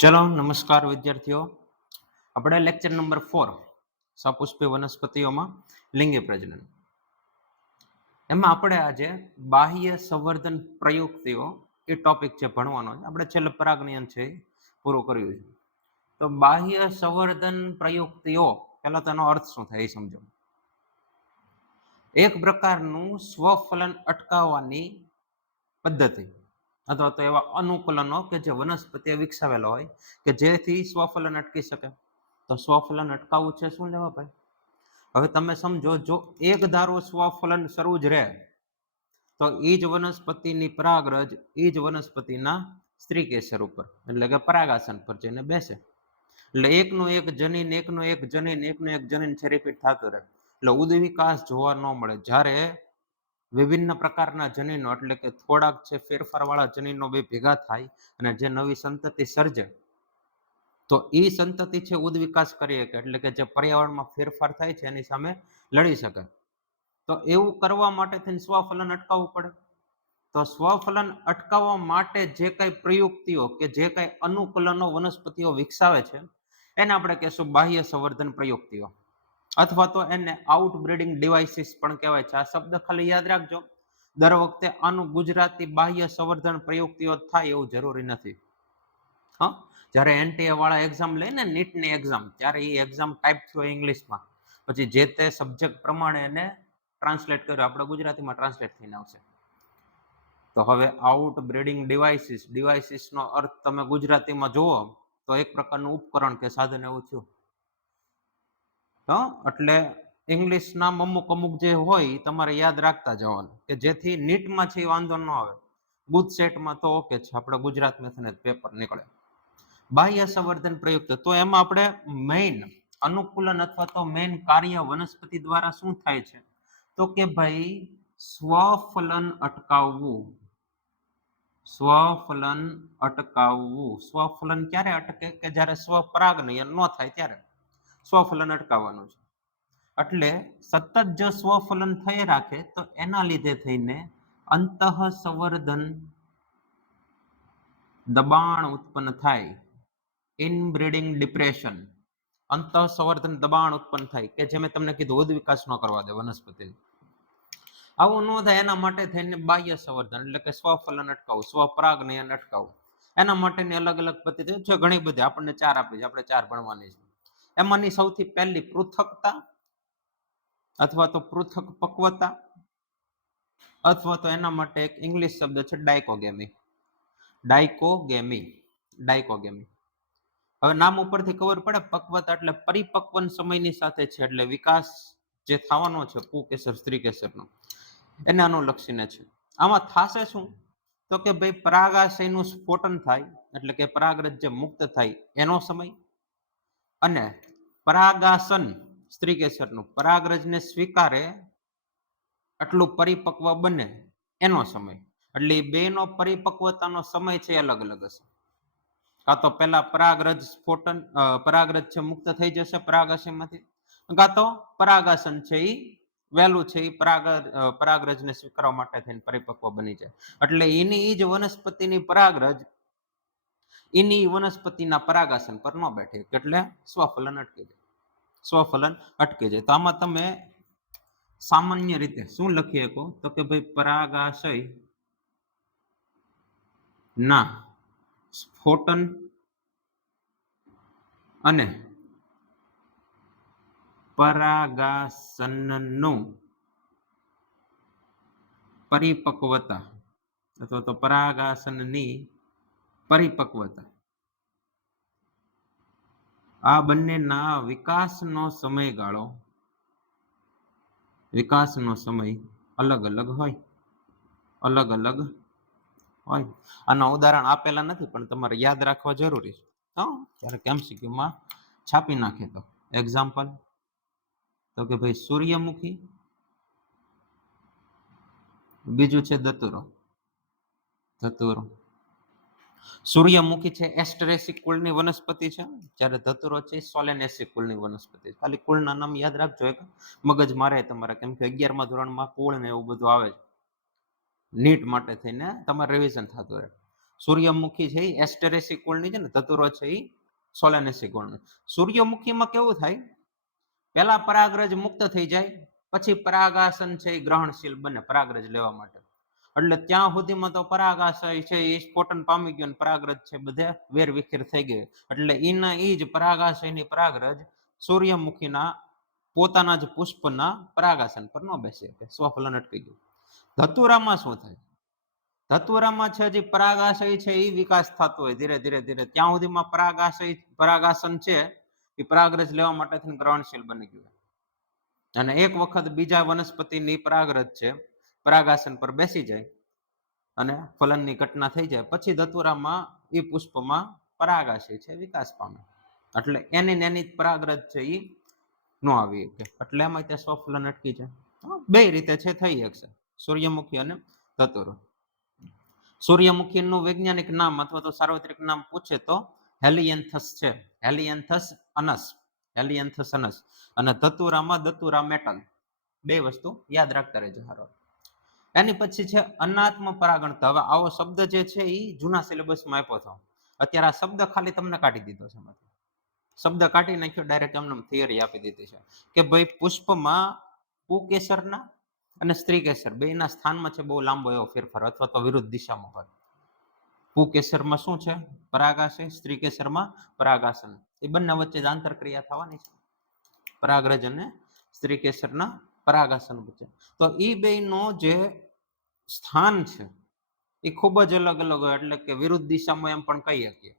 ચલો નમસ્કાર વિદ્યાર્થીઓ, આપણે લેક્ચર નંબર 4 સપુષ્પી વનસ્પતિઓમાં લિંગી પ્રજનન એમાં આપણે આજે બાહ્ય સંવર્ધન પ્રયુક્તિઓ એ ટોપિક છે ભણવાનો છે. આપણે છેલ્લે પરાગનયન છે પૂરું કર્યું છે. તો બાહ્ય સંવર્ધન પ્રયુક્તિઓ પહેલા તેનો અર્થ શું થાય એ સમજો. એક પ્રકારનું સ્વફલન અટકાવવાની પદ્ધતિ અથવા તો એવા અનુકૂલનો કે જે વનસ્પતિએ વિકસાવેલા હોય કે જેથી સ્વફલન અટકી શકે. તો સ્વફલન અટકાવવું છે શું લેવા ભાઈ? હવે તમે સમજો, જો એક ધારો સ્વફલન શરૂ જ રહે તો એ જ વનસ્પતિની પરાગરજ એ જ વનસ્પતિના સ્ત્રીકેસર ઉપર એટલે કે પરાગાસન પર જઈને બેસે. એટલે એકનું એક જનીન એકનું એક જનીન એકનું એક જનીન છે રિપીટ થતું રહે. એટલે ઉદ્વિકાસ જોવા ન મળે. જ્યારે વિભિન્ન પ્રકારના જનીનો એટલે કે થોડાક છે ફેરફારવાળા જનીનો બે ભેગા થાય અને જે નવી સંતતિ સર્જે તો એ સંતતિ છે ઉદ્વિકાસ કરી શકે, એટલે કે જે પર્યાવરણમાં ફેરફાર થાય છે એની સામે લડી શકે. તો એવું કરવા માટે થઈને સ્વફલન અટકાવવું પડે. તો સ્વફલન અટકાવવા માટે જે કઈ પ્રયુક્તિઓ કે જે કઈ અનુકૂલનો વનસ્પતિઓ વિકસાવે છે એને આપણે કહેશું બાહ્ય સંવર્ધન પ્રયુક્તિઓ, અથવા તો એને આઉટબ્રીડિંગ ડિવાઇસીસ પણ કહેવાય છે. આ શબ્દ ખાલી યાદ રાખજો. દર વખતે આનું ગુજરાતી બાહ્ય સંવર્ધન પ્રયુક્તિઓ થાય એવું જરૂરી નથી. હા, જ્યારે એનટીએ વાળા એક્ઝામ લઈને નીટની એક્ઝામ, ત્યારે એ એક્ઝામ ટાઈપ થયો ઇંગ્લિશમાં, પછી જે તે સબ્જેક્ટ પ્રમાણે એને ટ્રાન્સલેટ કર્યો, આપણે ગુજરાતીમાં ટ્રાન્સલેટ થઈને આવશે. તો હવે આઉટબ્રીડિંગ ડિવાઇસીસનો અર્થ તમે ગુજરાતીમાં જુઓ તો એક પ્રકારનું ઉપકરણ કે સાધન એવું થયું. એટલે ઇંગ્લિશના અમુક જે હોય તમારે યાદ રાખતા જવાનું કે જેથી નીટમાં છે વાંધો ન આવે. ગુજ સેટમાં તો ઓકે છે, આપણે ગુજરાતમાં પેપર નીકળે. બાહ્ય સંવર્ધન પ્રયુક્ત, તો એમાં આપણે મેઇન અનુકૂલન અથવા તો મેઇન કાર્ય વનસ્પતિ દ્વારા શું થાય છે તો કે ભાઈ સ્વફલન અટકાવવું. સ્વફલન અટકાવવું. સ્વફલન ક્યારે અટકે? કે જ્યારે સ્વપરાગનયન ન થાય ત્યારે સ્વફલન અટકાવવાનું છે. એટલે સતત જો સ્વફલન થઈ રાખે તો એના લીધે થઈને અંતઃ સંવર્ધન દબાણ ઉત્પન્ન થાય, ઇનબ્રીડિંગ ડિપ્રેશન. અંતઃ સંવર્ધન દબાણ ઉત્પન્ન થાય કે જે મેં તમને કીધું ઉદ્વિકાસ ન કરવા દે વનસ્પતિ. આવું ન થાય એના માટે થઈને બાહ્ય સંવર્ધન એટલે કે સ્વફલન અટકાવવું, સ્વપરાગનયન અટકાવવું. એના માટેની અલગ અલગ પદ્ધતિઓ છે, ઘણી બધી. આપણને 4 આપી છે, આપણે 4 ભણવાની છે. એમાંની સૌથી પહેલી પૃથકતા અથવા તો પૃથક પક્વતા, અથવા તો એના માટે એક ઇંગ્લિશ શબ્દ છે ડાયકોગેમી. ડાયકોગેમી. હવે નામ ઉપરથી ખબર પડે, પક્વતા એટલે પરિપક્વન સમયની સાથે છે, એટલે વિકાસ જે થવાનો છે પુકેસર સ્ત્રીકેસરનો એને અનુલક્ષીને છે. આમાં થશે શું તો કે ભાઈ પરાગાશયનું સ્ફોટન થાય એટલે કે પરાગરજ જે મુક્ત થાય એનો સમય, અને પરાગાસન સ્ત્રીકેસરનું પરાગરજને સ્વીકારે આટલું પરિપક્વ બને એનો સમય. એટલે બેનો પરિપક્વતાનો સમય છે અલગ અલગ હશે. કાં તો પેલા પરાગરજ સ્ફોટન પરાગરજ છે મુક્ત થઈ જશે પરાગાશયમાંથી, કાં તો પરાગાસન છે એ વહેલું છે એ પરાગરજને સ્વીકારવા માટે થઈને પરિપક્વ બની જાય. એટલે એની જ વનસ્પતિની પરાગરજ એની વનસ્પતિના પરાગાસન પર ન બેઠે એટલે સ્વફલન અટકી જાય. સ્વફલન અટકી જાય. તો આમાં તમે સામાન્ય રીતે શું લખી શકો તો કે ભાઈ પરાગાશય ના સ્ફોટન અને પરાગાસનનું પરિપક્વતા અથવા તો પરાગાસનની પરિપક્વતા, આ બંનેના વિકાસનો સમય અલગ અલગ હોય. આના ઉદાહરણ આપેલા નથી પણ તમારે યાદ રાખવા જરૂરી છે. ક્યારેક એમસીક્યુમાં છાપી નાખે તો એક્ઝામ્પલ તો કે ભાઈ સૂર્યમુખી, બીજું છે ધતુરો. સૂર્યમુખી છે એસ્ટરેસી કુળની વનસ્પતિ છે, જ્યારે ધતુરો છે સોલેનેસી કુળની વનસ્પતિ. ખાલી કુળના નામ યાદ રાખજો, એક મગજ મારે તમારે, કેમ કે 11મા ધોરણમાં કુળ ને એવું બધું આવે છે. નીટ માટે થઈને તમારે રિવિઝન થતું રહે. સૂર્યમુખી છે એ એસ્ટેરેસી કુળની છે ને, ધતુરો છે એ સોલેનેસી કુળની. સૂર્યમુખીમાં કેવું થાય, પહેલા પરાગરજ મુક્ત થઈ જાય, પછી પરાગાસન છે એ ગ્રહણશીલ બને પરાગરજ લેવા માટે. એટલે ત્યાં સુધીમાં તો પરાગાશય છે એ સ્ફોટન પામી ગયો, પરાગરજ છે બધે વેર વિખેર થઈ ગઈ. એટલે એના એ જ પરાગાશયની પરાગરજ સૂર્યમુખીના પોતાના જ પુષ્પના પરાગાસન પર ન બેસી શકે, સ્વફલન અટકી ગયું. ધતુરામાં શું થાય, ધતુરામાં છે જે પરાગાશય છે એ વિકાસ થતો હોય ધીરે ધીરે ધીરે, ત્યાં સુધીમાં પરાગાસન છે એ પરાગરજ લેવા માટે ગ્રહણશીલ બની ગયું. અને એક વખત બીજા વનસ્પતિની પરાગરજ છે પરાગાસન પર બેસી જાય અને ફલનની ઘટના થઈ જાય, પછી ધતુરામાં એ પુષ્પમાં પરાગાશય છે વિકાસ પામે. એટલે એની પરાગરજ છે એ ન આવી શકે, એટલે એમાં ત્યાં સ્વફલન અટકી જાય. બે રીતે છે થઈ શકશે, સૂર્યમુખી અને ધતુરો. સૂર્યમુખીનું વૈજ્ઞાનિક નામ અથવા તો સાર્વત્રિક નામ પૂછે તો હેલિયન્થસ છે, હેલિયન્થસ અનસ, હેલિયન્થસ અનસ. અને ધતુરામાં ધતુરા મેટલ. બે વસ્તુ યાદ રાખતા રહેજો હારો. એની પછી છે અનાત્મ પરાગણતા. હવે આવો શબ્દ જે છે એ જૂના સિલેબસમાં આપ્યો હતો, અત્યારે આ શબ્દ ખાલી તમને કાઢી દીધો છે. શબ્દ કાઢી નાખ્યો, ડાયરેક્ટ એમને થિયરી આપી દીધી છે કે ભાઈ પુષ્પમાં પુકેસરના અને સ્ત્રી કેસર બેના સ્થાનમાં છે બહુ લાંબો એવો ફેરફાર, અથવા તો વિરુદ્ધ દિશામાં હોય. પુકેસરમાં શું છે, પરાગાશય, સ્ત્રી કેસરમાં પરાગાસન. એ બંને વચ્ચે જ આંતરક્રિયા થવાની છે, પરાગરજ અને સ્ત્રી કેસરના પરાગાસન વચ્ચે. તો એ બેનો જે સ્થાન છે એ ખૂબ જ અલગ અલગ હોય, એટલે કે વિરુદ્ધ દિશામાં એમ પણ કહી શકીએ.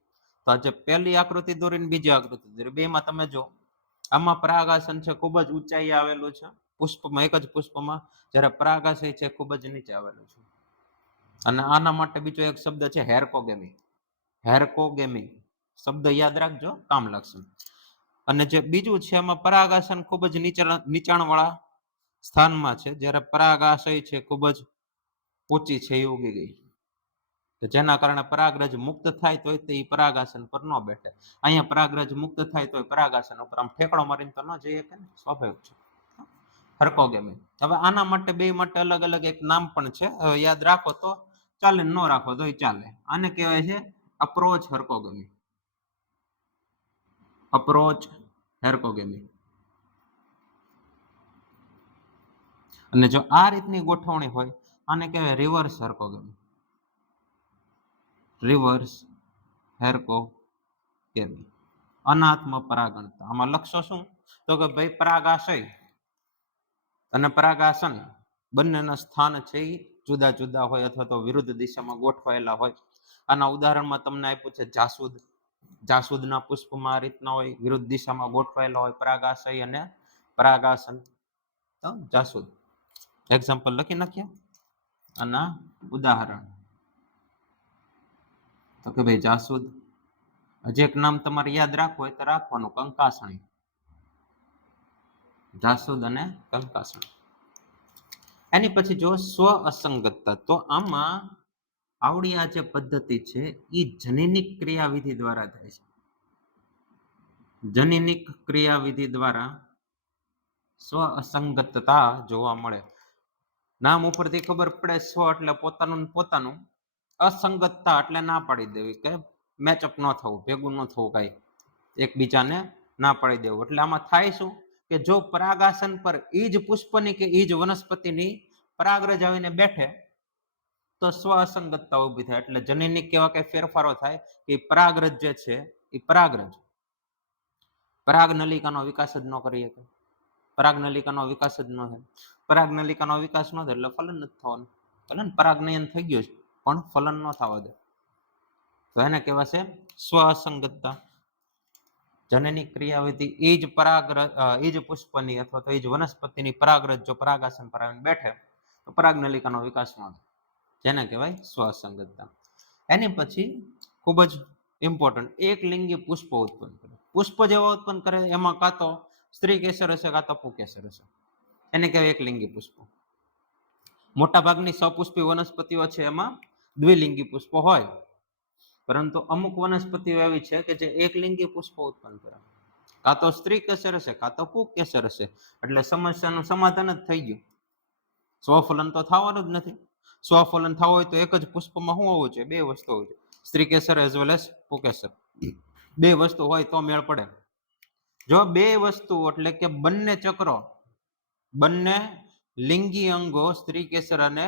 તો આજે પહેલી આકૃતિ દોરીને બીજી આકૃતિ દોરી, બેમાં તમે જો આમાં પરાગાસન છે ખૂબ જ ઊંચાઈ આવેલું છે પુષ્પમાં, એક જ પુષ્પમાં, જ્યારે પરાગાશય છે ખૂબ જ નીચે આવેલું છે. અને આના માટે બીજો એક શબ્દ છે હેરકોગેમી. હેરકોગેમી શબ્દ યાદ રાખજો, કામ લાગશે. અને જે બીજું છે એમાં પરાગાસન ખૂબ જ નીચાણવાળા સ્થાનમાં છે, જ્યારે પરાગાશય છે ખૂબ જ ઊંચી છે એ ઉગી ગઈ, જેના કારણે પરાગરજ મુક્ત થાય તો તે પરાગાસન પર ન બેઠે. અહીંયા પરાગરજ મુક્ત થાય તો પરાગાસન ઉપર આમ ઠેકડો મારીને તો ન જઈએ કે, સ્વાભાવિક છે. હર્કોગેમી. હવે આના માટે બે માટે અલગ અલગ એક નામ પણ છે, યાદ રાખો તો ચાલે, ન રાખો તો ચાલે. આને કહેવાય છે અપ્રોચ હર્કોગેમી, અપ્રોચ હેરકોગેમી. અને જો આ રીતની ગોઠવણી હોય આને કહેવાય રિવર્સ હેરકોગેમી, રિવર્સ હેરકોગેમી. અનાત્મ પરાગણતા. આમાં લક્ષો શું, તો કે ભાઈ પરાગાશય અને પરાગાસન બંનેના સ્થાન છે એ જુદા જુદા હોય, અથવા તો વિરુદ્ધ દિશામાં ગોઠવાયેલા હોય. આના ઉદાહરણમાં તમને આપ્યું છે જાસૂદ. જાસૂદના પુષ્પમાં આ રીતના હોય, વિરુદ્ધ દિશામાં ગોઠવાયેલા હોય પરાગાશય અને પરાગાસન. જાસૂદ એક્ઝામ્પલ લખી નાખીએ. આના ઉદાહરણ તો કે ભાઈ જાસૂદ. હજી એક નામ તમારે યાદ રાખવું હોય તો રાખવાનું, કંકાસણી. જાસૂદ અને કંકાસણી. એની પછી જો સ્વ અસંગતતા, તો આમાં આવડી આ જે પદ્ધતિ છે એ જનીનિક ક્રિયાવિધિ દ્વારા થાય છે. જનીનિક ક્રિયાવિધિ દ્વારા સ્વ અસંગતતા જોવા મળે. નામ ઉપરથી ખબર પડે, સ્વ એટલે પોતાનું પોતાનું, અસંગતતા એટલે ના પાડી દેવી, કે મેચઅપ ન થવું, ભેગું ન થવું, કાંઈ એકબીજાને ના પાડી દેવું. એટલે આમાં થાય શું કે જો પરાગાસન પર એ જ પુષ્પની કે એ જ વનસ્પતિની પરાગરજ આવીને બેઠે તો સ્વ અસંગતતા ઊભી થાય. એટલે જનીનિક કેવા કઈ ફેરફારો થાય કે પરાગરજ જે છે એ પરાગરજ પરાગનલિકાનો વિકાસ જ ન કરી શકે, પરાગનલિકાનો વિકાસ જ ન થાય. પરાગનલિકાનો વિકાસ ન થાય એટલે ફલન નથી થવાનું. ભલે ને પરાગનયન થઈ ગયું છે પણ ફલન ન થવા દે, તો એને કહેવાશે સ્વ અસંગતતા. જનની ક્રિયાવિધિ એ જ એ જ પુષ્પની અથવા તો એ જ વનસ્પતિની પરાગરજ જો પરાગાસન પર આવીને બેઠે તો પરાગનલિકાનો વિકાસ ન થાય, જેને કહેવાય સ્વ અસંગતતા. એની પછી ખૂબ જ ઇમ્પોર્ટન્ટ, એક લિંગી પુષ્પ ઉત્પન્ન કરે. પુષ્પ જેવા ઉત્પન્ન કરે એમાં કાં તો સ્ત્રી કેસર હશે કાં તો પુકેસર હશે, એને કહેવાય એક લિંગી પુષ્પ. મોટા ભાગની સપુષ્પી વનસ્પતિઓ છે એમાં દ્વિલિંગી પુષ્પ હોય, પરંતુ અમુક વનસ્પતિઓ એવી છે કે જે એક લિંગી પુષ્પ ઉત્પન્ન કરે, કાં તો સ્ત્રી કેસર હશે કાં તો પુકેસર હશે. એટલે સમસ્યાનું સમાધાન જ થઈ ગયું, સ્વફલન તો થવાનું જ નથી. સ્વફલન થવું હોય તો એક જ પુષ્પમાં શું હોવું જોઈએ, બે વસ્તુ હોવી જોઈએ, સ્ત્રી કેસર એઝ વેલ એઝ પુકેસર. બે વસ્તુ હોય તો મેળ પડે. જો બે વસ્તુ એટલે કે બંને ચક્રો, બંને લિંગી અંગો સ્ત્રી કેસર અને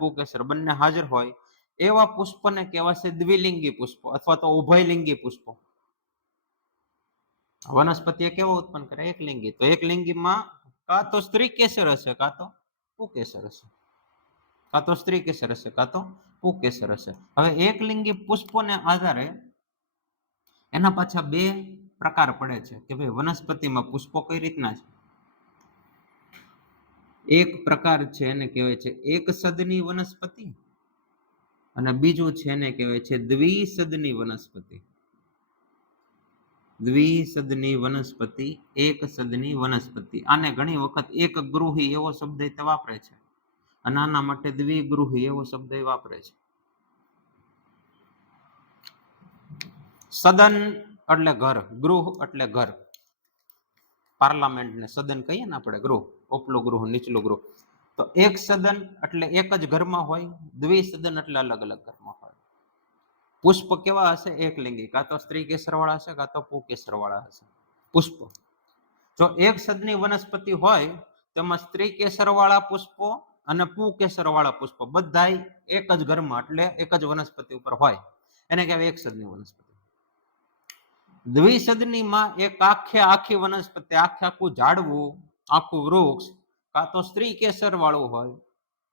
પુકેસર બંને હાજર હોય એવા પુષ્પને કહેવાશે દ્વિલિંગી પુષ્પ અથવા તો ઉભયલિંગી પુષ્પો. વનસ્પતિ કેવો ઉત્પન્ન કરે? એકલિંગી. તો એકલિંગીમાં કાં તો સ્ત્રી કેસર હશે, કાં તો પુકેસર હશે, કાં તો સ્ત્રી કેસર હશે, કાં તો પુકેસર હશે. હવે એકલિંગી પુષ્પોને આધારે એના પાછા બે પ્રકાર પડે છે કે ભાઈ વનસ્પતિમાં પુષ્પો કઈ રીતના છે. એક પ્રકાર છે એને કહેવાય છે એકસદની વનસ્પતિ અને બીજું છે એને કહેવાય છે દ્વિસદની વનસ્પતિ. દ્વિસદની વનસ્પતિ, એકસદની વનસ્પતિ. આને ઘણી વખત એક ગૃહી એવો શબ્દ વાપરે છે અને આના માટે દ્વિગૃહી એવો શબ્દ વાપરે છે. સદન એટલે ઘર, ગૃહ એટલે ઘર. પાર્લામેન્ટ ને સદન કહીએ ને આપણે, ગૃહ, ઉપલું ગૃહ, નીચલું ગૃહ. તો એક સદન એટલે એક જ ઘરમાં હોય, દ્વિસદન એટલે અલગ અલગ ઘરમાં હોય. પુષ્પ કેવા હશે? એકલિંગી, કાં તો સ્ત્રી કેસર વાળા હશે, કાં તો પુકેસર વાળા હશે પુષ્પ. જો એક સદની વનસ્પતિ હોય તેમાં સ્ત્રી કેસર વાળા પુષ્પો અને પુકેસર વાળા પુષ્પો બધા એક જ ઘરમાં એટલે એક જ વનસ્પતિ ઉપર હોય, એને કહેવાય એક સદની વનસ્પતિ. દ્વિસદનીમાં એક આખી વનસ્પતિ, આખું ઝાડવું, આખું વૃક્ષ કાં તો સ્ત્રી કેસર વાળું હોય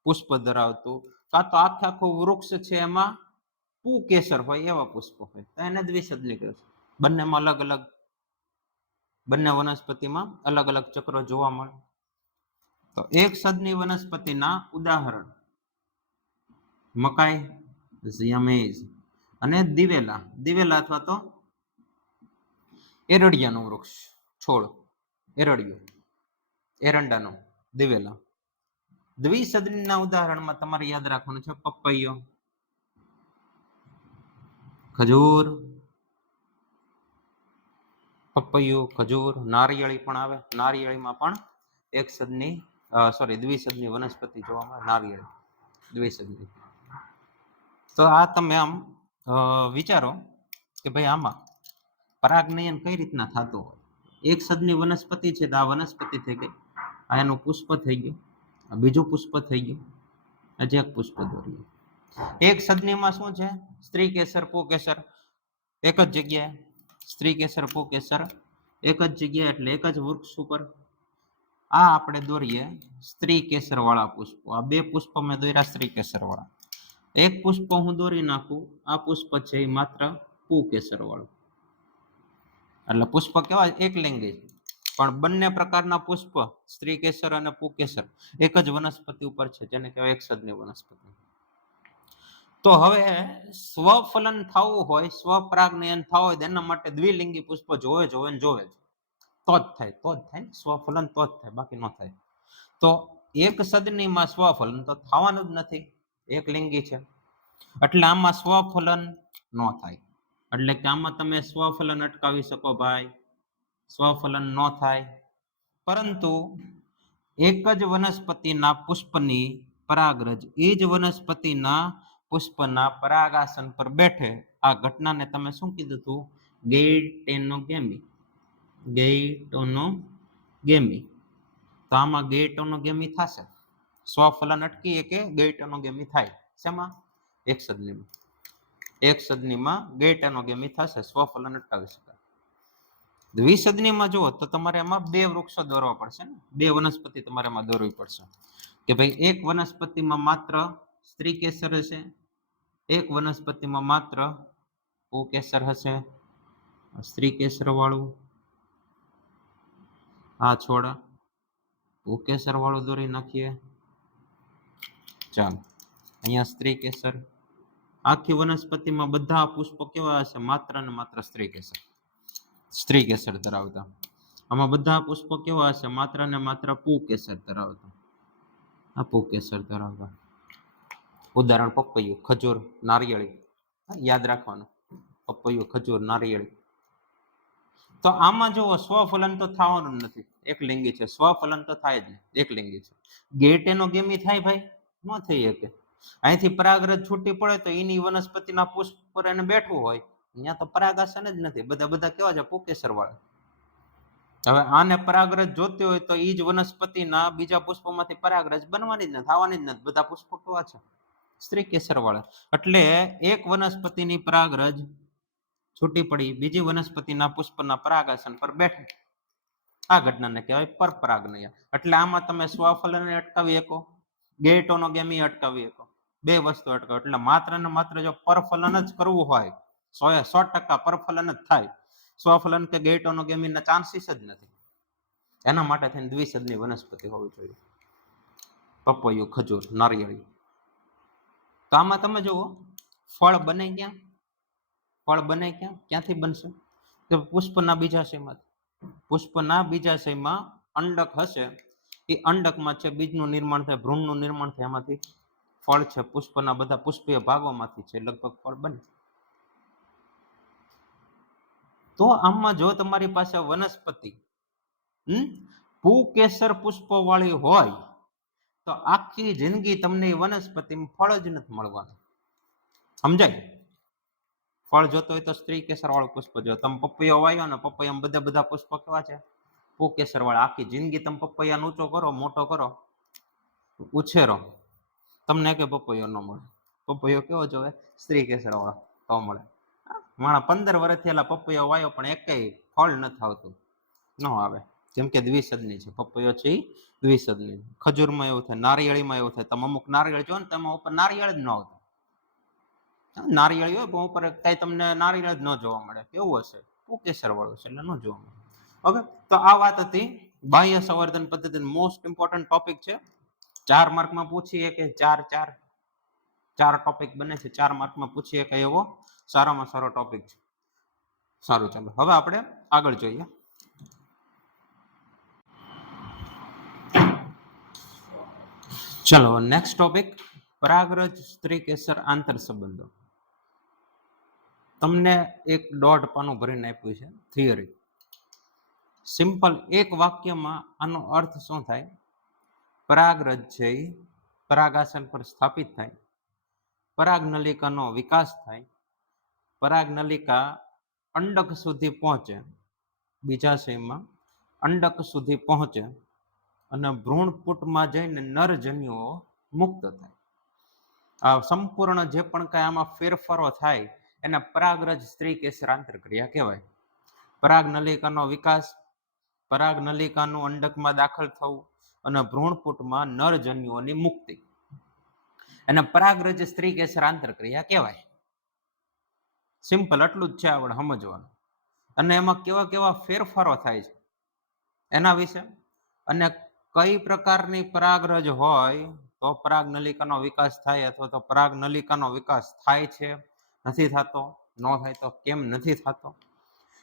પુષ્પ ધરાવતું, કાં તો આખું વૃક્ષ છે એમાં પુકેસર હોય એવા પુષ્પો હોય, તો એને દ્વિસદની કહેવાય. બંનેમાં અલગ અલગ, બંને વનસ્પતિમાં અલગ અલગ ચક્રો જોવા મળે. તો એક સદની વનસ્પતિના ઉદાહરણ મકાઈ, ઝિયામેઝ અને દિવેલા. દિવેલા અથવા તો એરડિયાનું વૃક્ષ, છોડ, એરડિયું, એરંડાનું દિવેલા. દ્વિસદનીના ઉદાહરણમાં તમારે યાદ રાખવાનું છે પપૈયો, ખજૂર, પપૈયું, ખજૂર, નારિયેળી પણ આવે. નારિયેળીમાં પણ એક સદની દ્વિસદની વનસ્પતિ જોવા મળે, નારિયેળી દ્વિસદની. તો આ તમે આમ વિચારો કે ભાઈ આમાં પરાગનયન કઈ રીતના થતું હોય. એક સદની વનસ્પતિ છે તો આ વનસ્પતિ થઈ ગઈ, આ એનું પુષ્પ થઈ ગયું, આ બીજું પુષ્પ થઈ ગયું, હજી એક પુષ્પ દોર્યું. એક સદનીમાં શું છે? સ્ત્રી કેસર, પુકેસર એક જ જગ્યાએ, સ્ત્રી કેસર, પુકેસર એક જ જગ્યાએ એટલે એક જ વૃક્ષ ઉપર. આ આપણે દોરીએ સ્ત્રી કેસર વાળા પુષ્પો. આ બે પુષ્પ મેં દોર્યા સ્ત્રી કેસર વાળા. એક પુષ્પ હું દોરી નાખું, આ પુષ્પ છે એ માત્ર પુકેસર વાળું. એટલે પુષ્પ કેવા? એકલિંગી, પણ બંને પ્રકારના પુષ્પ સ્ત્રી કેસર અને પુકેસર એક જ વનસ્પતિ ઉપર છે, જેને કહેવાય એકસદની વનસ્પતિ. તો હવે સ્વફલન થવું હોય, સ્વપરાગનયન થવું હોય એના માટે દ્વિલિંગી પુષ્પ જોવે જ તો જ થાય, સ્વફલન તો જ થાય, બાકી ન થાય. તો એક સદનીમાં સ્વફલન તો થવાનું જ નથી, એકલિંગી છે એટલે આમાં સ્વફલન ન થાય. એટલે કે આમાં તમે સ્વફલન અટકાવી શકો ભાઈ, સ્વફલન ન થાય. પરંતુ એક જ વનસ્પતિના પુષ્પની પરાગરજ એ જ વનસ્પતિના પુષ્પના પરાગાસન પર બેઠે. આ ઘટનાને તમે શું કીધું હતું? ગેઇટેનોગેમી. ગેઇટોનોગેમી. તો આમાં ગેઇટોનોગેમી થશે. સ્વફલન અટકીએ કે ગેઇટોનોગેમી થાય. શેમાં? એક સદનીમાં. એક સદનીમાં ગેઇટોનોગેમી થશે, સ્વફલન અટકાવી શકાય. દ્વિસદનીમાં જુઓ તો તમારે એમાં બે વૃક્ષો દોરવા પડશે ને, બે વનસ્પતિ તમારે એમાં દોરવી પડશે કે ભાઈ એક વનસ્પતિમાં માત્ર સ્ત્રી કેસર હશે, એક વનસ્પતિમાં માત્ર પુકેસર હશે. સ્ત્રી કેસર વાળું આ છોડ પુકેસર વાળું દોરી નાખીએ. ચાલો, અહીંયા સ્ત્રી કેસર. આખી વનસ્પતિમાં બધા પુષ્પો કેવા હશે? માત્ર ને માત્ર સ્ત્રી કેસર ધરાવતા. આમાં બધા પુષ્પો કેવા હશે? માત્ર ને માત્ર પુકેસર ધરાવતા. આ પુકેસર ધરાવતા. ઉદાહરણ પપૈયું, ખજૂર, નારિયેળી. યાદ રાખવાનું, પપૈયું, ખજૂર, નારિયેળી. તો આમાં જુઓ સ્વફલન તો થવાનું નથી, એકલિંગી છે. સ્વફલન તો થાય જ નહીં, એકલિંગી છે. ગેઇટેનોગેમી થાય ભાઈ? ન થઈ શકે. અહીંથી પરાગરજ છૂટી પડે તો એની વનસ્પતિના પુષ્પ પર એને બેઠવું હોય, અહીંયા તો પરાગાસન જ નથી, બધા કેવા છે પુકેસર વાળા. હવે આને પરાગરજ જોતી હોય તો ઈ જ વનસ્પતિના બીજા પુષ્પોમાંથી પરાગરજ બનવાની જ નથી, થવાની જ નથી. બધા પુષ્પો કેવા છે? સ્ત્રી કેસર વાળા. એટલે એક વનસ્પતિની પરાગરજ છૂટી પડી, બીજી વનસ્પતિના પુષ્પના પરાગાસન પર બેઠે, આ ઘટનાને કહેવાય પરપરાગનય. એટલે આમાં તમે સ્વફલન અટકાવી શકો, ગેટોનોગેમી અટકાવી શકો, બે વસ્તુ અટકાવે. એટલે માત્ર ને માત્ર જો પરફલન જ કરવું હોય, 100% પરફલન જ થાય, સ્વફલન કે ગેટોનોગેમીના ચાન્સીસ જ નથી. એના માટે થઈને દ્વિસદની વનસ્પતિ હોવી જોઈએ. પપૈયું, ખજૂર, નારિયેળી. તો આમાં તમે જુઓ, ફળ બને ક્યાં? ફળ બને ક્યાંથી બનશે? તો પુષ્પના બીજાશયમાંથી. પુષ્પના બીજાશયમાં અંડક હશે, એ અંડકમાં છે બીજનું નિર્માણ થાય, ભ્રૂણનું નિર્માણ થાય, એમાંથી ફળ છે. પુષ્પના બધા પુષ્પીય ભાગોમાંથી છે લગભગ ફળ બને. તો આમાં જો તમારી પાસે વનસ્પતિ પુકેસર પુષ્પો વાળી હોય તો આખી જિંદગી તમને વનસ્પતિમાં ફળ જ નથી મળવાનું. સમજાય? ફળ જોતો હોય તો સ્ત્રી કેસર વાળું પુષ્પ જો. તમે પપૈયો વાયો ને, પપૈયામાં બધા પુષ્પ કેવા છે? પુકેસર વાળા. આખી જિંદગી તમે પપૈયા ઊંચો કરો, મોટો કરો, ઉછેરો, તમને કે પપૈયો ન મળે. પપૈયો કેવો જોવે? સ્ત્રી કેસર વાળો તો મળે. માણા 15 વર્ષથી એલા પપૈયો વાયો પણ એકઈ ફળ નથી આવતું, ન આવે. કેમ કે દ્વિસદની છે. પપૈયો છે દ્વિસદની. ખજૂરમાં એવું થાય, નારિયેળીમાં એવું થાય. તમે અમુક નારિયેળ જો ને, તેમાં ઉપર નારિયેળ જ ન આવતા. નારિયેળી હોય પણ ઉપર કઈ તમને નારિયેળ જ ન જોવા મળે. કેવું હશે? પુકેસર વાળું છે એટલે ન જોવા મળે. ઓકે, તો આ વાત હતી બાહ્ય સંવર્ધન પદ્ધતિ. મોસ્ટ ઇમ્પોર્ટન્ટ ટોપિક છે. 4 માર્કમાં પૂછીએ કે 4 ટોપિક બને છે, 4 માર્કમાં પૂછીએ કે એવો સારામાં સારો ટોપિક છે. સારું, ચાલો હવે આપણે આગળ જોઈએ. ચલો નેક્સ્ટ ટોપિક, પરાગરજ સ્ત્રી કેસર આંતર સંબંધો. તમને એક 1.5 પાનું ભરીને આપ્યું છે થિયરી. સિમ્પલ એક વાક્યમાં આનો અર્થ શું થાય? પરાગરજ છે એ પરાગાસન પર સ્થાપિત થાય, પરાગનલિકાનો વિકાસ થાય, પરાગનલિકા અંડક સુધી પહોંચે, બીજાશયમાં અંડક સુધી પહોંચે અને ભ્રૂણપુટમાં જઈને નરજન્યુઓ મુક્ત થાય. આ સંપૂર્ણ જે પણ કઈ આમાં ફેરફારો થાય એને પરાગરજ સ્ત્રી કેસર આંતરક્રિયા કહેવાય. પરાગનલિકાનો વિકાસ, પરાગનલિકાનું અંડકમાં દાખલ થવું અને ભ્રૂણપુટમાં નરજન્યુઓની મુક્તિ, એને પરાગરજ સ્ત્રી કેસર આંતરક્રિયા કહેવાય. સિમ્પલ એટલું જ છે આપણે સમજવાનું. અને એમાં કેવા કેવા ફેરફારો થાય છે એના વિશે, અને કઈ પ્રકારની પરાગરજ હોય તો પરાગનલિકાનો વિકાસ થાય, અથવા તો પરાગનલિકાનો વિકાસ થાય છે, નથી થતો, ન થાય તો કેમ નથી થતો,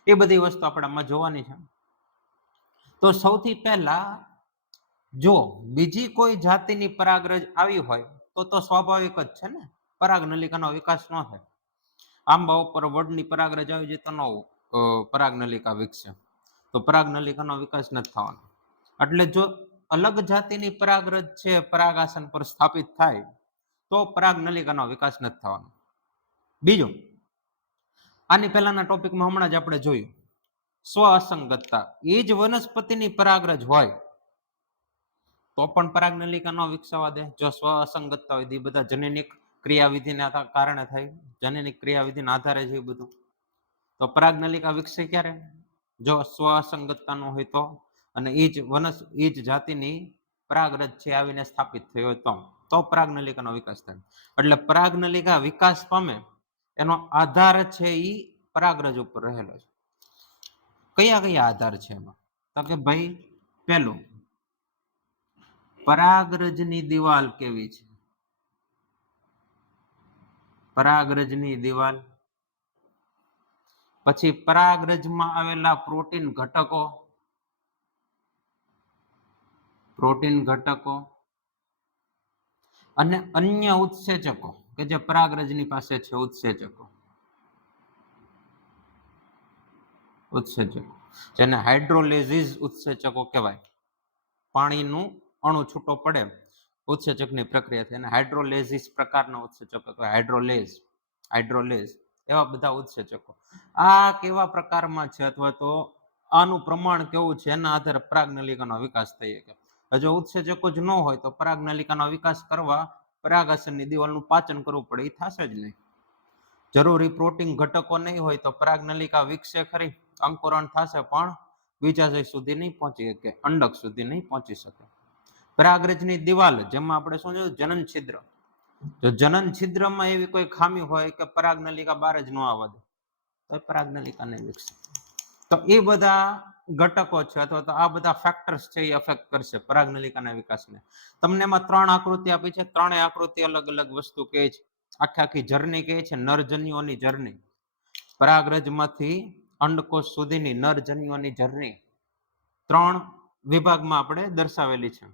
એ બધી વસ્તુ આપણે આમાં જોવાની છે. તો સૌથી પહેલા, જો બીજી કોઈ જાતિની પરાગરજ આવી હોય તો સ્વાભાવિક જ છે ને, પરાગનલિકાનો વિકાસ ન થાય. આંબા ઉપર વડની પરાગરજ આવી જાય તો ન પરાગનલિકા વિકસે, તો પરાગનલિકાનો વિકાસ નથી થવાનો. એટલે જો અલગ જાતિની પરાગરજ છે પરાગાસન પર સ્થાપિત થાય તો પરાગનલિકાનો વિકાસ નથી થવાનો. બીજું, આની પહેલાના ટોપિકમાં હમણાં જ આપણે જોયું સ્વ અસંગતતા. એ જ વનસ્પતિની પરાગરજ હોય તો પણ પરાગનલિકા ન વિકસાવવા દે. જો સ્વ અસંગતતા હોય, બધા જનનિક ક્રિયાવિધિના કારણે થાય, જનનિક ક્રિયાવિધિના આધારે છે બધું, તો પરાગનલિકા વિકસે ક્યારે? જો સ્વ અસંગતતાનો હોય તો, અને એ જ જાતિની પરાગરજ છે આવીને સ્થાપિત થઈ હોય તો પરાગનલિકાનો વિકાસ થાય. એટલે પરાગનલિકા વિકાસ પામે એનો આધાર છે એ પરાગરજ ઉપર રહેલો છે. કયા કયા આધાર છે એમાં? તો કે ભાઈ, પેલું, પરાગરજની દિવાલ કેવી છે? પરાગરજની દિવાલ. પછી પરાગરજમાં આવેલા પ્રોટીન ઘટકો, અને અન્ય ઉત્સેચકો કે જે પરાગરજની પાસે છે, ઉત્સેચકો જેને હાઇડ્રોલિસિસ ઉત્સેચકો કહેવાય. પાણીનું અણુ છૂટો પડે ઉત્સેચકની પ્રક્રિયા થાય. અને હાઇડ્રોલેઝિસ પ્રકારના ઉત્સેચકો, હાઇડ્રોલેઝ એવા બધા ઉત્સેચકો. આ કેવા પ્રકારમાં છે અથવા તો આનું પ્રમાણ કેવું છે એના આધારે પરાગનલિકાનો વિકાસ થઈ શકે. જો ઉત્સેચકો જ ન હોય તો પરાગનલિકાનો વિકાસ કરવા પરાગાશયની દિવાલનું પાચન કરવું પડે, એ થશે જ નહીં. જરૂરી પ્રોટીન ઘટકો નહીં હોય તો પરાગનલિકા વિકસે ખરી, અંકુરણ થશે, પણ બીજાશય સુધી નહીં પહોંચી શકે, અંડક સુધી નહીં પહોંચી શકે. પરાગરજની દિવાલ, જેમાં આપણે શું જોયું, જનન છિદ્ર. જો જનન છિદ્રમાં એવી કોઈ ખામી હોય કે પરાગનલિકા બહાર જ ન આવવા દે તો પરાગનલિકા નહીં વિકસે. તો એ બધા ઘટકો છે અથવા તો આ બધા ફેક્ટર્સ છે એ અફેક્ટ કરશે પરાગનલિકાના વિકાસને. તમને એમાં 3 આકૃતિ આપી છે. 3 આકૃતિ અલગ અલગ વસ્તુ કહે છે. આખી જર્ની કહે છે, નરજન્યુઓની જર્ની. પરાગરજમાંથી અંડકોષ સુધીની નરજન્યુઓની જર્ની 3 વિભાગમાં આપણે દર્શાવેલી છે.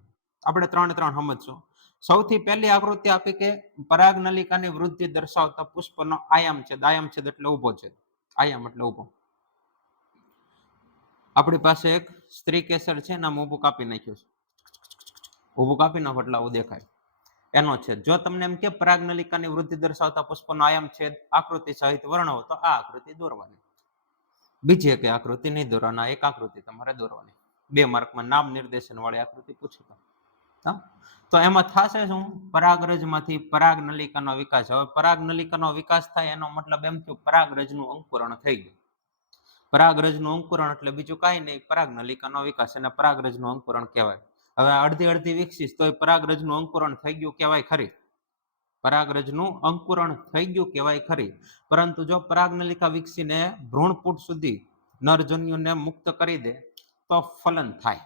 આપણે 3 સમજશું. સૌથી પહેલી આકૃતિ આપી કે પરાગનલિકાની વૃદ્ધિ દર્શાવતા પુષ્પનો આયામ છે. આયામ છે એટલે ઉભો છે. આયામ એટલે ઉભો. આપણી પાસે એક સ્ત્રી કેસર છે, એના ઊભું કાપી નાખ્યું છે. ઊભું કાપી નાખો એટલે આવું દેખાય, એનો છે. જો તમને એમ કે પરાગનલિકાની વૃદ્ધિ દર્શાવતા પુષ્પનો આયામ છે આકૃતિ સહિત વર્ણવો, તો આ આકૃતિ દોરવાની. બીજી એક આકૃતિ નહીં દોરવાના, એક આકૃતિ તમારે દોરવાની. 2 માર્કમાં નામ નિર્દેશન વાળી આકૃતિ પૂછી. તો એમાં થશે શું, પરાગરજમાંથી પરાગનલિકાનો વિકાસ. હવે પરાગનલિકાનો વિકાસ થાય એનો મતલબ એમ થયું પરાગરજનું અંકુરણ થઈ ગયું. પરાગરજનું અંકુરણ એટલે બીજું કાંઈ નહીં, પરાગનલિકાનો વિકાસ, અને પરાગરજનું અંકુરણ કહેવાય. હવે અડધી વિકસીશ તોય પરાગરજનું અંકુરણ થઈ ગયું કહેવાય ખરી. પરાગરજનું અંકુરણ થઈ ગયું કહેવાય ખરી. પરંતુ જો પરાગનલિકા વિકસીને ભ્રૂણપુટ સુધી નરજન્યુને મુક્ત કરી દે તો ફલન થાય.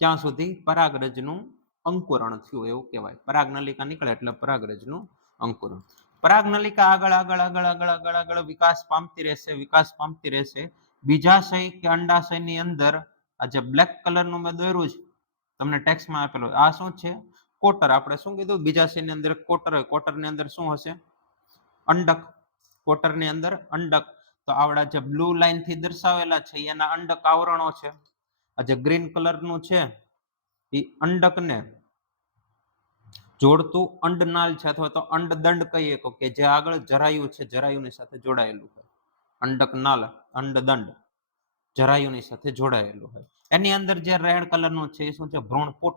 ત્યાં સુધી પરાગરજનું અંકુરણ થયું એવું કહેવાય. પરાગનલિકા નીકળે એટલે પરાગરજનું અંકુરણ. પરાગનલિકા આગળ વિકાસ પામતી રહેશે. બીજાશય કે અંડાશયની અંદર આ જે બ્લેક કલરનું મેં દોર્યું છે તમને ટેક્સ્ટમાં આપેલું, આ શું છે, કોટર. આપણે શું કીધું, બીજાશયની અંદર કોટર હોય. કોટરની અંદર શું હશે, અંડક. કોટરની અંદર અંડક. તો આવડા જે બ્લુ લાઈન થી દર્શાવેલા છે એના અંડક આવરણો છે. આ જે ગ્રીન કલરનું છે એ અંડકને જોડતું અંડનાલ છે અથવા તો અંડદંડ કહીએ કે જે આગળ જરાયુ છે, જરાયુની સાથે જોડાયેલું હોય. અંડકનાલ, અંડદંડ જરાયુની સાથે જોડાયેલું હોય. એની અંદર જે રેડ કલરનું છે એ શું છે, ભ્રૂણપુટ.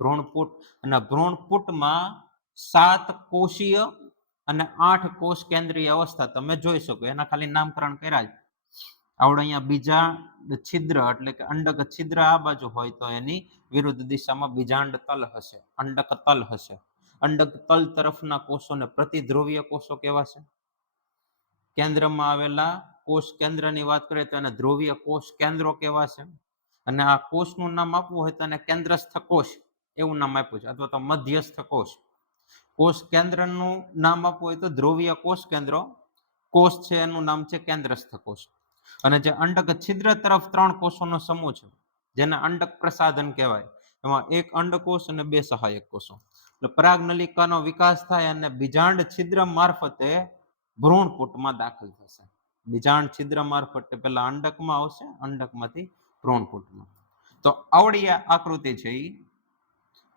ભ્રૂણપુટ. અને ભ્રૂણપુટમાં 7 કોષીય અને 8 કોષ કેન્દ્રીય અવસ્થા તમે જોઈ શકો. એના ખાલી નામકરણ કર્યા છે. આવડે અહીંયા બીજા છિદ્ર એટલે કે અંડક છિદ્ર આ બાજુ હોય તો એની વિરુદ્ધ દિશામાં બીજાંડ તલ હશે, અંડક તલ હશે. અંડક તલ તરફના કોષોને પ્રતિધ્રુવીય કોષો કહેવાશે. કેન્દ્રમાં આવેલા કોષ કેન્દ્રની વાત કરીએ તો એને ધ્રુવીય કોષ કેન્દ્રો કહેવાશે. અને આ કોષનું નામ આપવું હોય તો એને કેન્દ્રસ્થ કોષ એવું નામ આપ્યું છે, અથવા તો મધ્યસ્થ કોષ. કોષ કેન્દ્રનું નામ આપવું હોય તો ધ્રુવીય કોષ કેન્દ્રો. કોષ છે એનું નામ છે કેન્દ્રસ્થ કોષ. અને જે અંડક છિદ્ર તરફ 3 કોષોનો સમૂહ છે જેને અંડક પ્રસાધન કહેવાય. એમાં 1 અંડકોષ અને 2 સહાયક કોષો. એટલે પરાગનલિકાનો વિકાસ થાય અને બીજાંડ છિદ્ર મારફતે ભ્રૂણપુટમાં દાખલ થશે. બીજાંડ છિદ્ર મારફતે પેલા અંડકમાં આવશે, અંડકમાંથી ભ્રૂણપુટમાં. તો આવડી આકૃતિ છે એ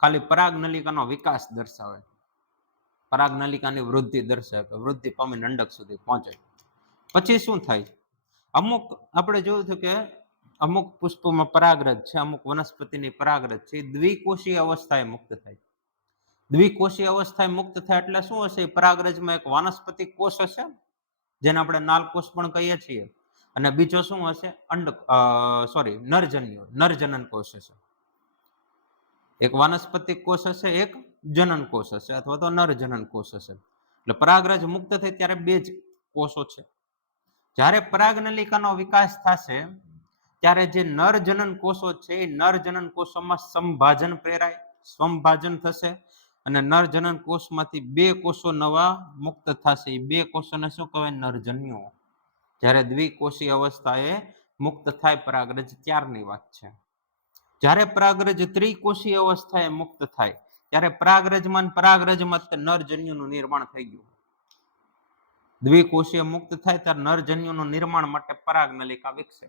ખાલી પરાગનલિકાનો વિકાસ દર્શાવે, પરાગનલિકાની વૃદ્ધિ દર્શાવે, વૃદ્ધિ પામીને અંડક સુધી પહોંચે. પછી શું થાય, અમુક આપણે જોયું હતું કે અમુક પુષ્પોમાં પરાગરજ છે, અમુક વનસ્પતિની પરાગરજ છે, દ્વિકોષીય અવસ્થાએ મુક્ત થાય. દ્વિકોષીય અવસ્થાએ મુક્ત થાય એટલે શું હશે, પરાગરજમાં એક વાનસ્પતિક કોષ હશે જેને આપણે નાલકોષ પણ કહીએ છીએ, અને બીજો શું હશે, નરજનન કોષ હશે. એક વાનસ્પતિક કોષ હશે, એક જનન કોષ હશે અથવા તો નરજનન કોષ હશે. એટલે પરાગરજ મુક્ત થાય ત્યારે 2 જ કોષો છે. જ્યારે પરાગનલિકાનો વિકાસ થશે ત્યારે જે નરજનન કોષો છે એ નરજનન કોષોમાં સંભાજન પ્રેરાય, સંભાજન થશે અને નરજનન કોષમાંથી 2 કોષો નવા મુક્ત થશે. એ 2 કોષોને શું કહેવાય, નરજન્યુઓ. જ્યારે દ્વિકોષીય અવસ્થાએ મુક્ત થાય પરાગરજ ત્યારની વાત છે. જ્યારે પરાગરજ ત્રિકોષીય અવસ્થાએ મુક્ત થાય ત્યારે પરાગરજમાં નરજન્યુનું નિર્માણ થઈ ગયું. દ્વિકોષીય મુક્ત થાય ત્યારે નરજન્યુનું નિર્માણ માટે પરાગનલિકા વિકસે.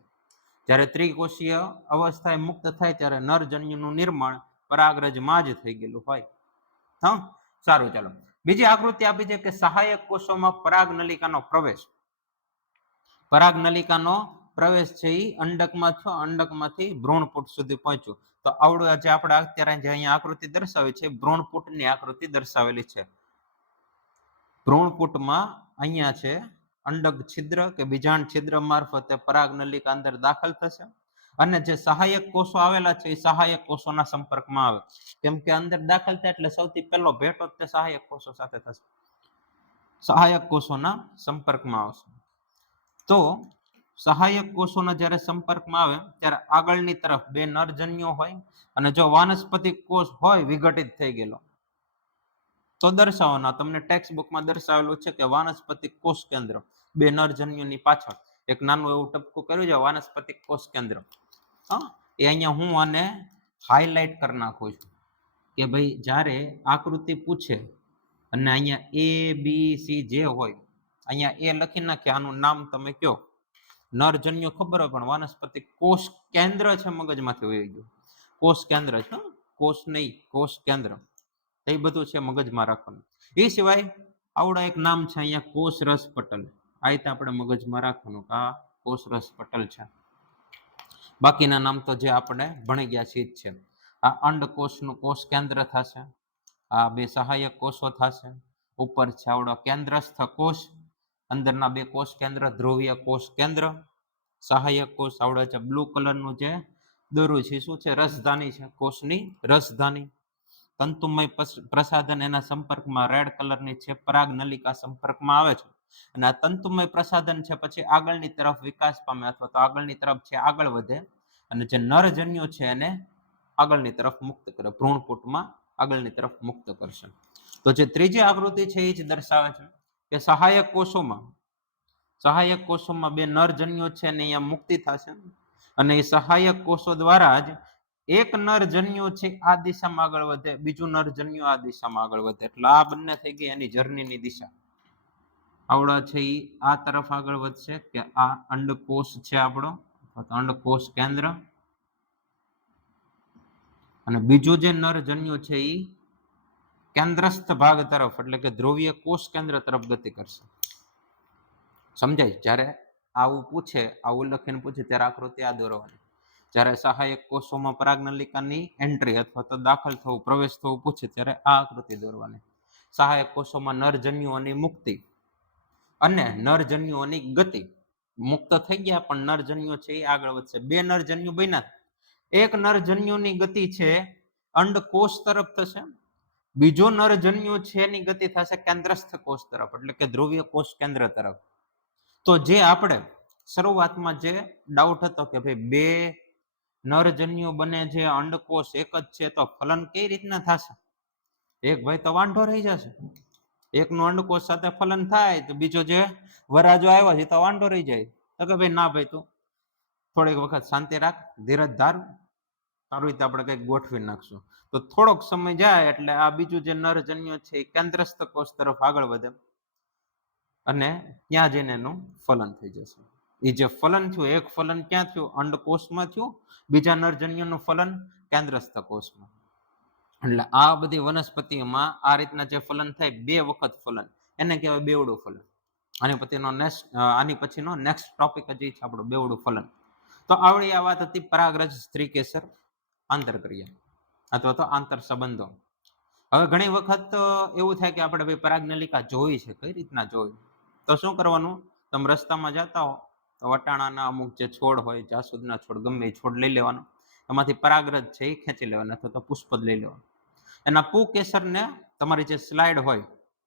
જ્યારે ત્રિકોષીય અવસ્થાએ મુક્ત થાય ત્યારે નરજન્યુનું નિર્માણ પરાગરજમાં જ થઈ ગયેલું હોય. હા, સારું, ચાલો બીજી આકૃતિ આપી છે કે સહાયક કોષોમાં પરાગ નલિકાનો પ્રવેશ. પરાગ નલિકાનો પ્રવેશ છે એ અંડકમાં છો, અંડકમાંથી ભ્રૂણપુટ સુધી પહોંચ્યું. તો આવડું આજે આપણે અત્યારે જે અહીંયા આકૃતિ દર્શાવી છે ભ્રૂણપુટની આકૃતિ દર્શાવેલી છે. ભ્રૂણપુટમાં અહીંયા છે અંડક છિદ્ર કે બીજાંડ છિદ્ર મારફતે પરાગ નલિકા અંદર દાખલ થશે અને જે સહાયક કોષો આવેલા છે એ સહાયક કોષોના સંપર્કમાં આવે. કેમ કે અંદર દાખલ થાય એટલે સૌથી પહેલો ભેટો તે સહાયક કોષો સાથે થશે, સહાયક કોષોના સંપર્કમાં આવશે. તો સહાયક કોષોના જ્યારે સંપર્કમાં આવે ત્યારે આગળની તરફ બે નરજન્યો હોય અને જો વાનસ્પતિક કોષ હોય વિઘટિત થઈ ગયેલો તો દર્શાવવાના. તમને ટેક્સ્ટ બુકમાં દર્શાવેલું છે કે વાનસ્પતિક કોષ કેન્દ્ર બે નરજન્યોની પાછળ એક નાનું એવું ટપકું કર્યું છે વાનસ્પતિક કોષ કેન્દ્ર. હા, એ અહીંયા હું આને હાઇલાઇટ કરી નાખું છું કે ભાઈ જ્યારે આકૃતિ પૂછે અને અહીંયા એ બી સી જે હોય અહીંયા એ લખી નાખે, આનું નામ તમે કયો. નરજન્યો ખબર હોય પણ વાનસ્પતિક કોષ કેન્દ્ર છે મગજમાંથી વહી ગયું. કોષ કેન્દ્ર છે, કોષ નહીં, કોષ કેન્દ્ર. એ બધું છે મગજમાં રાખવાનું. એ સિવાય આવડા એક નામ છે અહીંયા કોષ રસ પટલ. આ રીતે આપણે મગજમાં રાખવાનું કે આ કોષ રસ પટલ છે. બાકીના નામ તો જે આપણે ભણી ગયા છીએ જ છે. આ અંડકોષનું કોષ કેન્દ્ર થશે, આ બે સહાયક કોષો થશે, ઉપર છે આવડો કેન્દ્રસ્થ કોષ, અંદરના બે કોષ કેન્દ્ર ધ્રુવીય કોષ કેન્દ્ર, સહાયક કોષ આવડે છે બ્લુ કલરનું જે દોરું છે શું છે રસધાની છે, કોષની રસધાની. તંતુમય પ્રસાધન એના સંપર્કમાં રેડ કલરની છે પરાગ નલિકા સંપર્કમાં આવે છે અને આ તંતુમય પ્રસાધન છે પછી આગળની તરફ વિકાસ પામે અથવા તો આગળની તરફ છે આગળ વધે અને જે નરજન્યો છે એને આગળની તરફ મુક્ત કરે, ભ્રૂણપુટમાં આગળની તરફ મુક્ત કરશે. તો જે ત્રીજી આકૃતિ છે એ જ દર્શાવે છે કે સહાયક કોષોમાં બે નરજન્યો છે અને અહીંયા મુક્તિ થશે અને એ સહાયક કોષો દ્વારા જ એક નરજન્યો છે આ દિશામાં આગળ વધે, બીજું નરજન્યો આ દિશામાં આગળ વધે. એટલે આ બંને થઈ ગઈ એની જર્નીની દિશા. આવડા છે એ આ તરફ આગળ વધશે કે આ અંડકોષ છે આપણો અંડકોષ કેન્દ્ર અને બીજું જે નરજન્યો છે એ કેન્દ્રસ્થ ભાગ તરફ એટલે કે ધ્રુવીય કોષ કેન્દ્ર તરફ ગતિ કરશે. સમજાય? જ્યારે આવું પૂછે, આવું લખીને પૂછે ત્યારે આકૃતિ આ દોરવાની. જ્યારે સહાયક કોષોમાં પરાગ નલિકાની એન્ટ્રી અથવા તો દાખલ થવું, પ્રવેશ થવું પૂછે ત્યારે આ આકૃતિ દોરવાની. સહાયક કોષોમાં નરજન્યુઓની મુક્તિ અને નરજન્યુઓની ગતિ. મુક્ત થઈ ગયા પણ નરજન્યુ છે એ આગળ વધશે. બે નરજન્યુ બન્યા, એક નરજન્યુની ગતિ છે અંડકોષ તરફ થશે, બીજો નરજન્યુ છે એની ગતિ થશે કેન્દ્રસ્થ કોષ તરફ એટલે કે ધ્રુવીય કોષ કેન્દ્ર તરફ. તો જે આપણે શરૂઆતમાં જે ડાઉટ હતો કે ભાઈ બે નરજન્યુ બને છે અંડકોષ એક જ છે તો ફલન કઈ રીતના થશે? એક ભાઈ તો વાંઢો રહી જશે, એકનું અંડકોષ સાથે ફલન થાય તો બીજો જે વરાજો આવ્યો છે તો વાંઢો રહી જાય. તો કે ભાઈ ના ભાઈ તું થોડીક વખત શાંતિ રાખ, ધીરજ ધાર, સારું રીતે આપણે કંઈક ગોઠવી નાખશું. તો થોડોક સમય જાય એટલે આ બીજું જે નરજન્યુ છે એ કેન્દ્રસ્થ કોષ તરફ આગળ વધે અને ત્યાં જઈને એનું ફલન થઈ જશે. એ જે ફલન થયું, એક ફલન ક્યાં થયું? અંડકોષમાં થયું, બીજા નરજન્યુનું ફલન કેન્દ્રસ્થ કોષમાં. એટલે આ બધી વનસ્પતિઓમાં આ રીતના જે ફલન થાય બે વખત ફલન એને કહેવાય બેવડું ફલન. આની પછીનો નેક્સ્ટ ટોપિક જ છે આપણો બેવડું ફલન. તો આવડી આ વાત હતી પરાગરજ સ્ત્રીકેસર આંતરક્રિયા અથવા તો આંતર સંબંધો. હવે ઘણી વખત એવું થાય કે આપણે ભાઈ પરાગ નલિકા જોઈ છે, કઈ રીતના જોઈ? તો શું કરવાનું? તમે રસ્તામાં જતા હો તો વટાણાના અમુક જે છોડ હોય, જાસૂદના છોડ, ગમે એ છોડ લઈ લેવાનો, એમાંથી પરાગરજ છે એ ખેંચી લેવાના અથવા તો પુષ્પદ લઈ લેવાનું. એના પુકેસરને તમારી જે સ્લાઇડ હોય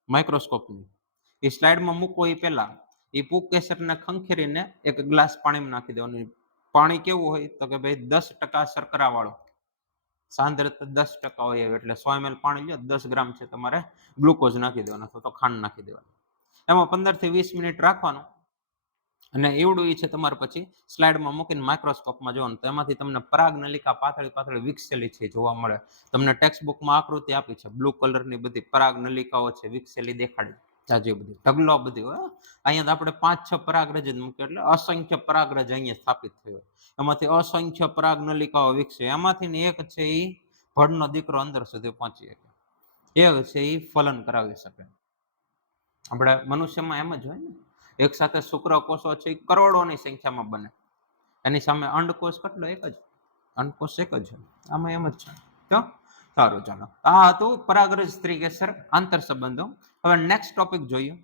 માઇક્રોસ્કોપની એ સ્લાઇડમાં મૂકો એ પહેલા એ પુકેસરને ખંખેરીને એક ગ્લાસ પાણીમાં નાખી દેવાનું. પાણી કેવું હોય તો કે ભાઈ 10% શર્કરા વાળો, સાંદ્રતા 10% હોય એટલે 100 ml પાણી લો, 10 ગ્રામ છે તમારે ગ્લુકોઝ નાખી દેવાનું અથવા તો ખાંડ નાખી દેવાની. એમાં 15 થી 20 મિનિટ રાખવાનું અને એવડું એ છે તમારે પછી સ્લાઇડમાં મૂકીને માઇક્રોસ્કોપમાં જોવાનું. તો એમાંથી તમને પરાગ નલિકા પાતળી પાતળી વિકસેલી છે જોવા મળે. તમને ટેક્સ્ટ બુકમાં આકૃતિ આપી છે, બ્લુ કલરની બધી પરાગ નલિકાઓ છે વિકસેલી દેખાડી, જાજી બધી ઢગલો બધી હોય. અહીંયા તો આપણે 5-6 પરાગરજ જ મૂકે એટલે અસંખ્ય પરાગરજ અહીંયા સ્થાપિત થયો, એમાંથી અસંખ્ય પરાગ નલિકાઓ વિકસે. એમાંથી એક છે એ ભડનો દીકરો અંદર સુધી પહોંચી શકે, એ છે એ ફલન કરાવી શકે. આપણે મનુષ્યમાં એમ જ હોય ને, એક સાથે શુક્રકોષો છે એ કરોડોની સંખ્યામાં બને, એની સામે અંડકોષ કેટલો? એક જ. અંડકોષ એક જ છે. આમાં એમ જ છે. તો સારું, ચાલો. આ હતું પરાગરજ સ્ત્રીકેસર આંતર સંબંધો. હવે નેક્સ્ટ ટોપિક જોઈએ.